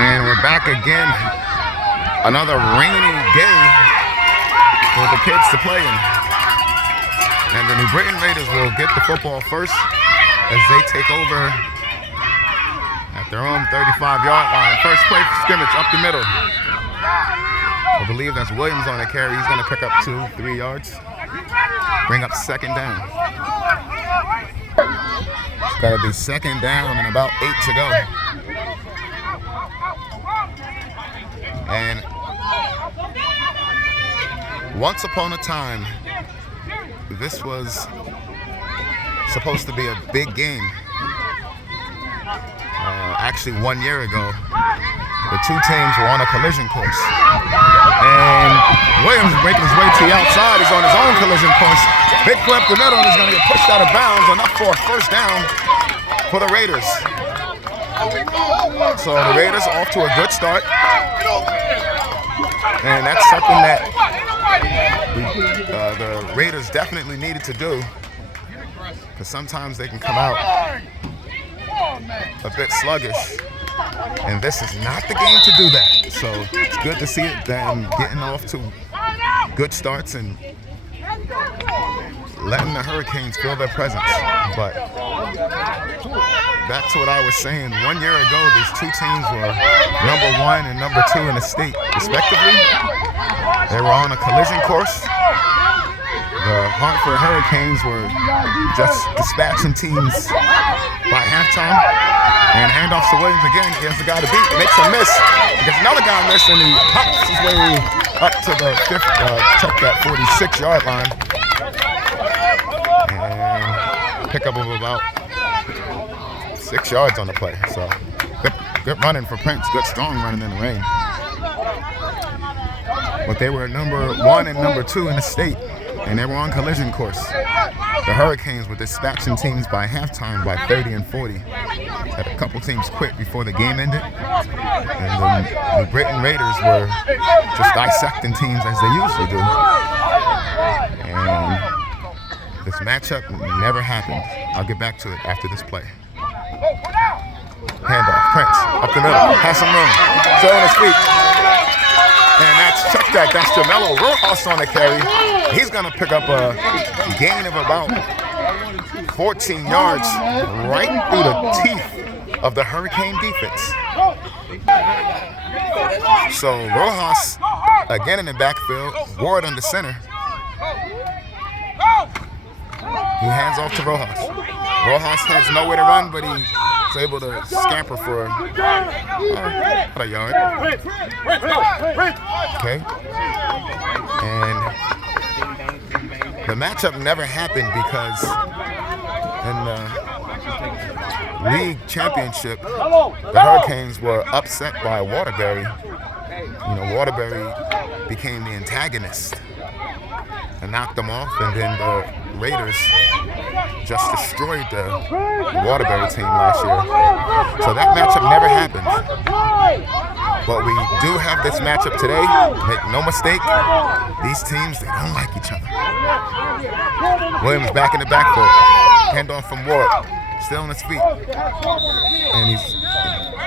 And we're back again. Another rainy day for the kids to play in. And the New Britain Raiders will get the football first as they take over at their own 35-yard line. First play for scrimmage up the middle. I believe that's Williams on the carry. He's going to pick up 2-3 yards. Bring up second down. It's got to be second down and about 8 to go. And once upon a time, this was supposed to be a big game. Actually, 1 year ago, the two teams were on a collision course. And Williams is making his way to the outside. He's on his own collision course. Big play up the middle, and he's going to get pushed out of bounds, enough for a first down for the Raiders. So the Raiders off to a good start. And that's something that the Raiders definitely needed to do, because sometimes they can come out a bit sluggish, and this is not the game to do that. So it's good to see them getting off to good starts and letting the Hurricanes feel their presence. But back to what I was saying, 1 year ago, these two teams were number 1 and number 2 in the state, respectively. They were on a collision course. The Hartford Hurricanes were just dispatching teams by halftime. And handoffs to Williams again. He has the guy to beat, makes a miss. He gets another guy miss, and he hops his way up to the check that 46-yard line. And pickup of about 6 yards on the play. So good running for Prince. Good strong running in the rain. But they were number 1 and number 2 in the state, and they were on collision course. The Hurricanes were dispatching teams by halftime by 30 and 40. Had a couple teams quit before the game ended. And the New Britain Raiders were just dissecting teams as they usually do. And this matchup never happened. I'll get back to it after this play. Handoff, Prince, up the middle, has some room, still on his feet. And check that, that's Jamelo Rojas on the carry. He's gonna pick up a gain of about 14 yards right through the teeth of the Hurricane defense. So Rojas, again in the backfield, Ward under center. He hands off to Rojas. Rojas has nowhere to run, but he's able to scamper for about a yard. Okay. And the matchup never happened because in the league championship, the Hurricanes were upset by Waterbury. You know, Waterbury became the antagonist and knocked them off, and then the Raiders just destroyed the Waterbury team last year. So that matchup never happened. But we do have this matchup today. Make no mistake, these teams, they don't like each other. Williams back in the backfield. Handoff from Ward. Still on his feet. And he's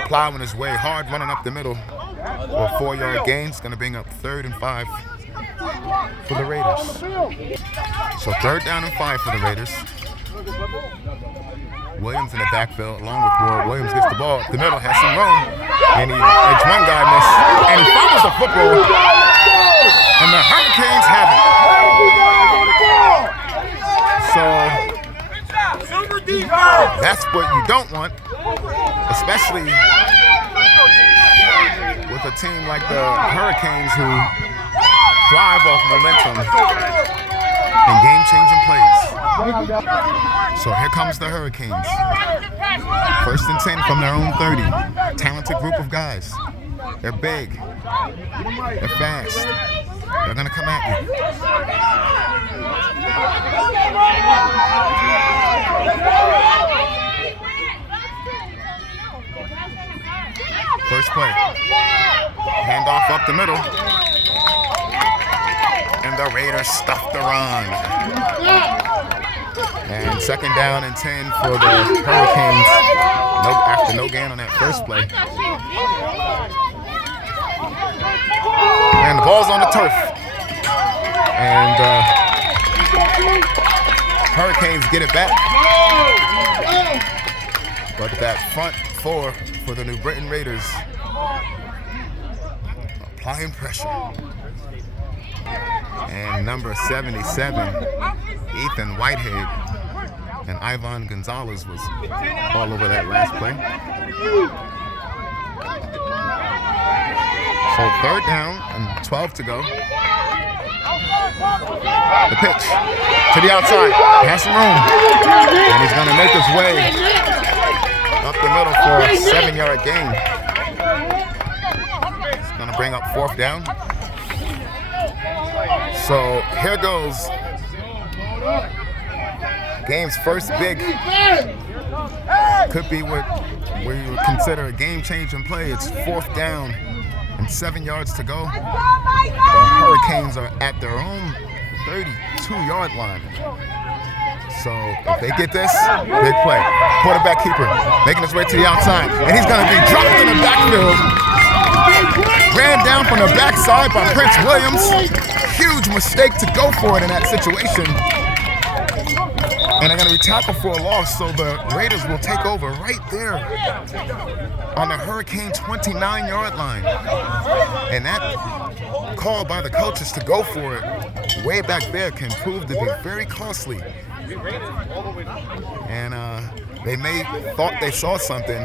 plowing his way hard, running up the middle for a 4-yard gain. It's going to bring up 3rd and 5 for the Raiders. So 3rd down and 5 for the Raiders. Williams in the backfield along with Ward. Williams gets the ball up the middle, has some room, and he makes one guy miss, and he fumbles the football, and the Hurricanes have it. So that's what you don't want, especially with a team like the Hurricanes who thrive off momentum and game-changing plays. So here comes the Hurricanes. 1st and 10 from their own 30. Talented group of guys. They're big. They're fast. They're going to come at you. First play. Handoff up the middle. And the Raiders stuff the run. And second down and 10 for the Hurricanes. After no gain on that first play. And the ball's on the turf. And Hurricanes get it back. But that front four for the New Britain Raiders applying pressure. And number 77, Ethan Whitehead, and Ivan Gonzalez was all over that last play. So third down and 12 to go. The pitch to the outside. He has some room. And he's going to make his way up the middle for a 7-yard gain. It's going to bring up fourth down. So here goes. Game's first big. Could be what you would consider a game-changing play. It's fourth down and 7 yards to go. The Hurricanes are at their own 32-yard line. So if they get this, big play. Quarterback keeper making his way to the outside. And he's going to be dropped in the backfield. Ran down from the backside by Prince Williams. Huge mistake to go for it in that situation. And they're going to be tackled for a loss, so the Raiders will take over right there on the Hurricane 29-yard line. And that call by the coaches to go for it way back there can prove to be very costly. And they thought they saw something,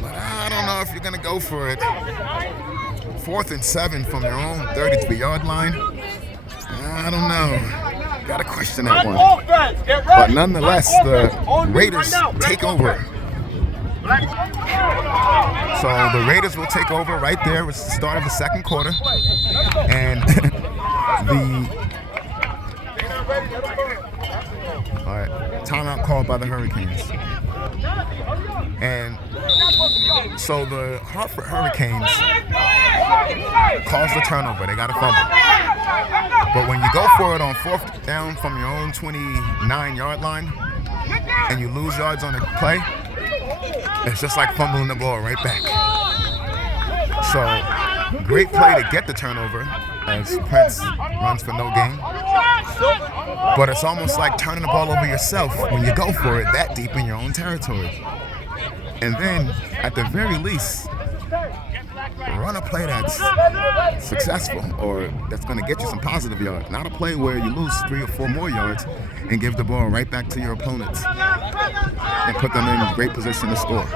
but I don't know if you're going to go for it. 4th and 7 from your own 33-yard line. I don't know. Got to question that one. But nonetheless, the Raiders take over. So the Raiders will take over right there. It's the start of the second quarter. And all right, timeout called by the Hurricanes. And so the Hartford Hurricanes caused the turnover. They got a fumble. But when you go for it on fourth down from your own 29-yard line and you lose yards on the play, it's just like fumbling the ball right back. So great play to get the turnover as Prince runs for no gain. But it's almost like turning the ball over yourself when you go for it that deep in your own territory. And then, at the very least, run a play that's successful or that's going to get you some positive yards. Not a play where you lose 3 or 4 more yards and give the ball right back to your opponents and put them in great position to score.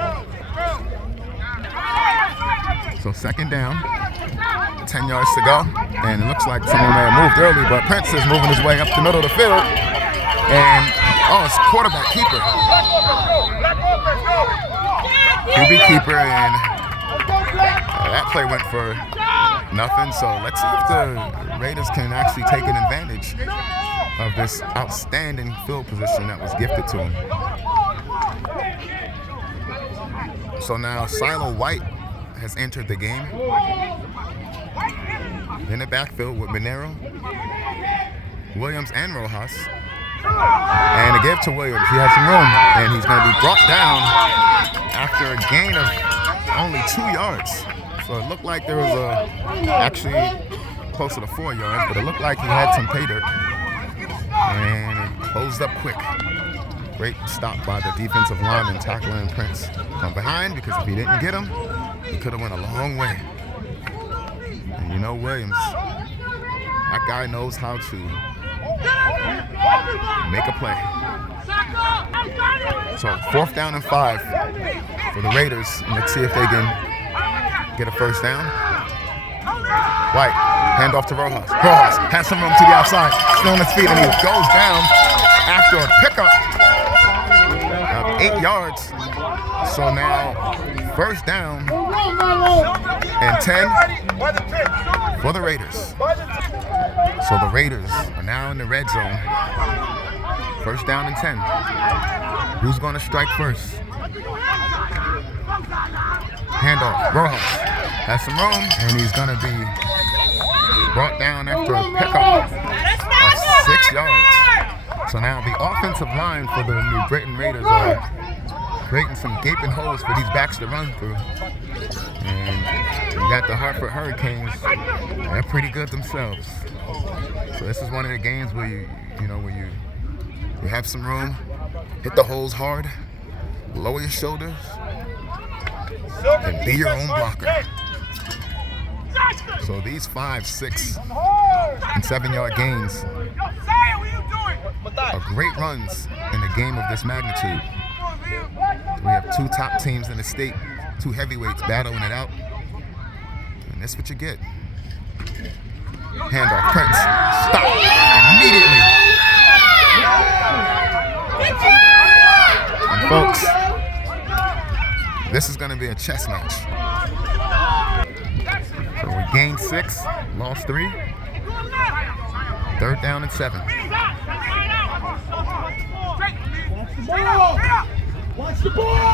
So second down, 10 yards to go. And it looks like someone may have moved early, but Prince is moving his way up the middle of the field. And, it's quarterback keeper. QB keeper, and that play went for nothing. So let's see if the Raiders can actually take an advantage of this outstanding field position that was gifted to them. So now Silo White has entered the game. In the backfield with Monero, Williams, and Rojas. And a give to Williams. He has some room, and he's going to be brought down after a gain of only 2 yards. So it looked like there was actually closer to 4 yards, but it looked like he had some pay dirt. And it closed up quick. Great stop by the defensive lineman tackling Prince from behind, because if he didn't get him, he could have went a long way. And you know Williams, that guy knows how to make a play. So 4th down and 5 for the Raiders. And let's see if they can get a first down. White, hand off to Rojas. Rojas has some room to the outside. Still on his feet, and he goes down after a pickup of 8 yards. So now first down and 10 for the Raiders. So the Raiders are now in the red zone. First down and 10. Who's going to strike first? Handoff. Rojas has some room, and he's going to be brought down after a pickup of 6 yards. So now the offensive line for the New Britain Raiders are creating some gaping holes for these backs to run through. And you got the Hartford Hurricanes. They're pretty good themselves. So this is one of the games where you have some room, hit the holes hard, lower your shoulders, and be your own blocker. So these 5, 6, and 7-yard gains are great runs in a game of this magnitude. So we have 2 top teams in the state, 2 heavyweights battling it out. And that's what you get. Handoff, Prince, stop immediately. And folks, this is going to be a chess match. So we gained 6, lost 3. 3rd down and 7.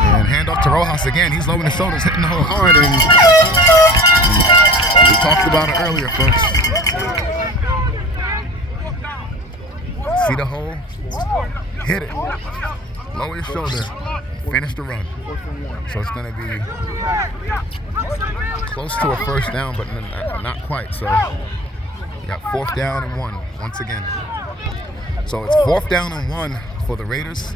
And handoff to Rojas again. He's lowering his shoulders, hitting the hole hard. And we talked about it earlier, folks. See the hole? Hit it. Lower your shoulder. Finish the run. So it's going to be close to a 1st down, but not quite. So you got 4th down and 1 once again. So it's 4th down and 1 for the Raiders.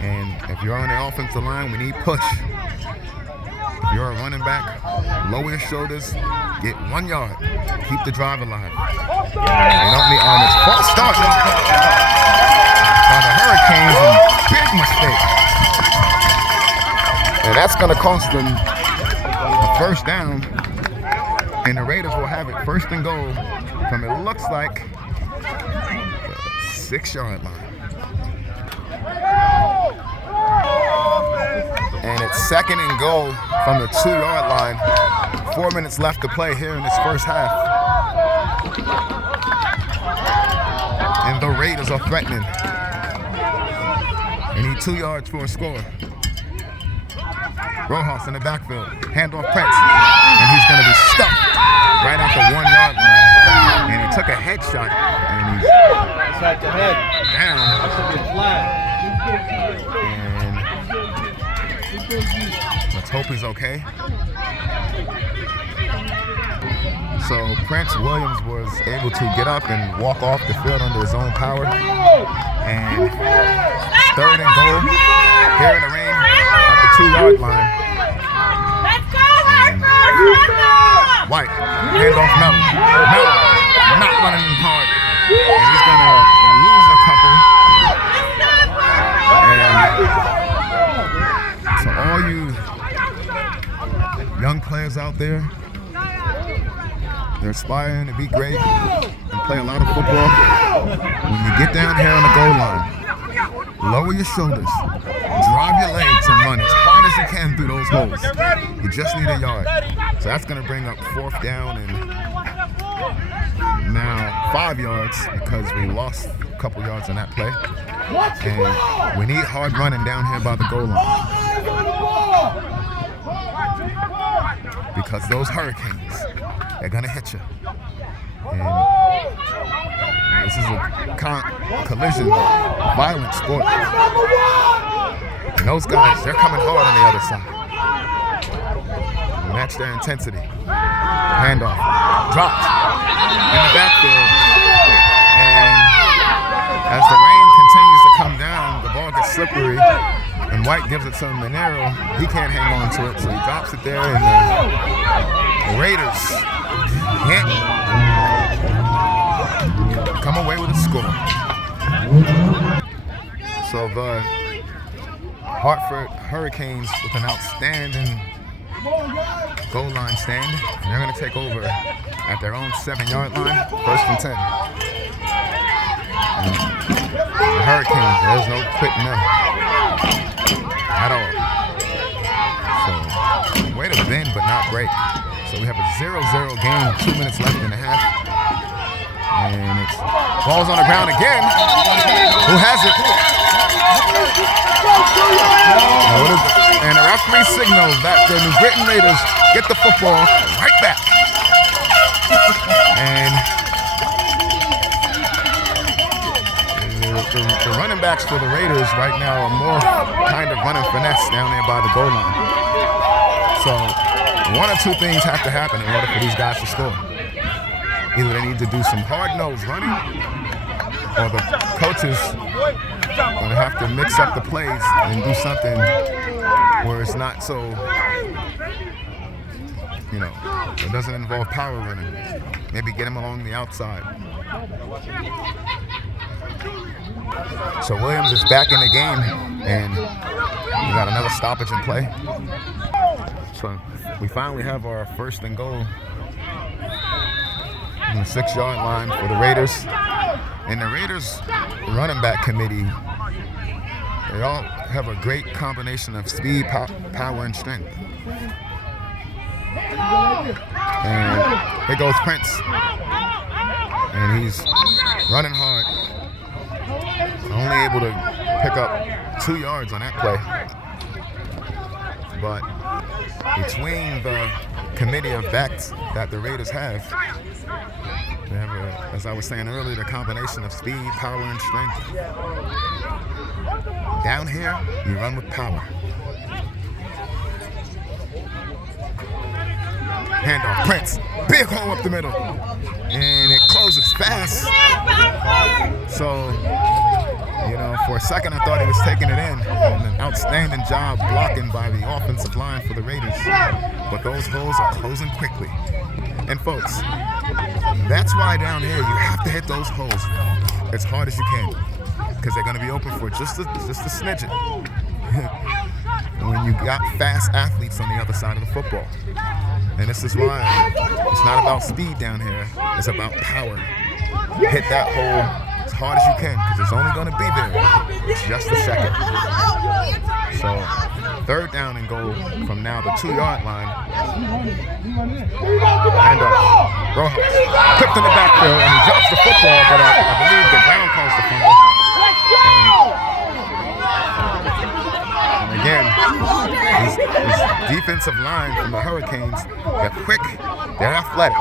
And if you're on the offensive line, we need push. If you're a running back, lower your shoulders, get 1 yard, keep the drive alive. They don't need on this false start by the Hurricanes, and big mistake. And that's going to cost them a 1st down, and the Raiders will have it 1st and goal from, it looks like, the 6-yard line. And it's 2nd and goal from the 2-yard line. 4 minutes left to play here in this first half. And the Raiders are threatening. They need 2 yards for a score. Rojas in the backfield. Handoff Prince. And he's going to be stuffed right at the 1-yard line. And he took a headshot. And he's down. And let's hope he's okay. So Prince Williams was able to get up and walk off the field under his own power. And 3rd and goal here in the rain at the 2-yard line. Let's go, Hartford! White, handoff Mellon. Mellon not running in hard. And he's going to lose a couple. And so all you young players out there, they're aspiring to be great and play a lot of football. When you get down here on the goal line, lower your shoulders, drive your legs and run as hard as you can through those holes. You just need a yard. So that's going to bring up 4th down and now 5 yards because we lost a couple yards on that play. And we need hard running down here by the goal line. Because those Hurricanes, they're going to hit you. And this is a collision, violent sport. And those guys, they're coming hard on the other side. Match their intensity. Handoff. Dropped in the backfield. And as the rain continues to come down, the ball gets slippery. And White gives it to Monero. He can't hang on to it, so he drops it there. And the Raiders can't come away with a score. So the Hartford Hurricanes with an outstanding goal line stand. And they're going to take over at their own 7-yard line, 1st and 10. And the Hurricanes, there's no quitting them at all. So, way to bend but not break. So we have a 0-0 game, 2 minutes left in the half. And it's ball's on the ground again. Who has it? And the referee signals that the New Britain Raiders get the football right back. And the running backs for the Raiders right now are more kind of running finesse down there by the goal line. So one or two things have to happen in order for these guys to score. Either they need to do some hard-nosed running, or the coaches are going to have to mix up the plays and do something where it's not so, it doesn't involve power running. Maybe get him along the outside. So Williams is back in the game, and we got another stoppage in play. So we finally have our first and goal on the 6-yard line for the Raiders. And the Raiders running back committee, they all have a great combination of speed, power, and strength. And here goes Prince. And he's running hard. Only able to pick up 2 yards on that play. But between the committee of backs that the Raiders have, they have, as I was saying earlier, the combination of speed, power, and strength. Down here, you run with power. Handoff, Prince, big hole up the middle. And it closes fast. So, for a second I thought he was taking it in. And an outstanding job blocking by the offensive line for the Raiders. But those holes are closing quickly. And folks, that's why down here you have to hit those holes as hard as you can. Because they're going to be open for just a smidgen. When you got fast athletes on the other side of the football. And this is why it's not about speed down here. It's about power. Hit that hole as hard as you can, because it's only going to be there just a second. So, 3rd down and goal from now the 2-yard line. And Rojas picked in the backfield, and he drops the football, but I believe the ground calls the fumble. And again, these defensive line from the Hurricanes, they're quick, they're athletic.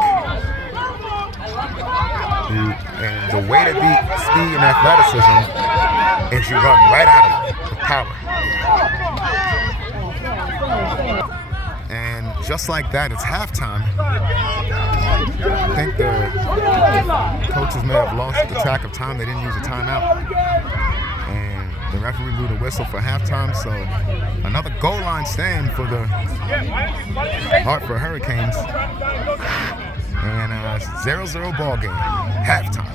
And the way to beat speed and athleticism is you run right at them with power. And just like that, it's halftime. I think the coaches may have lost the track of time. They didn't use a timeout. And the referee blew the whistle for halftime. So another goal line stand for the Hartford Hurricanes. And 0-0 ball game, halftime.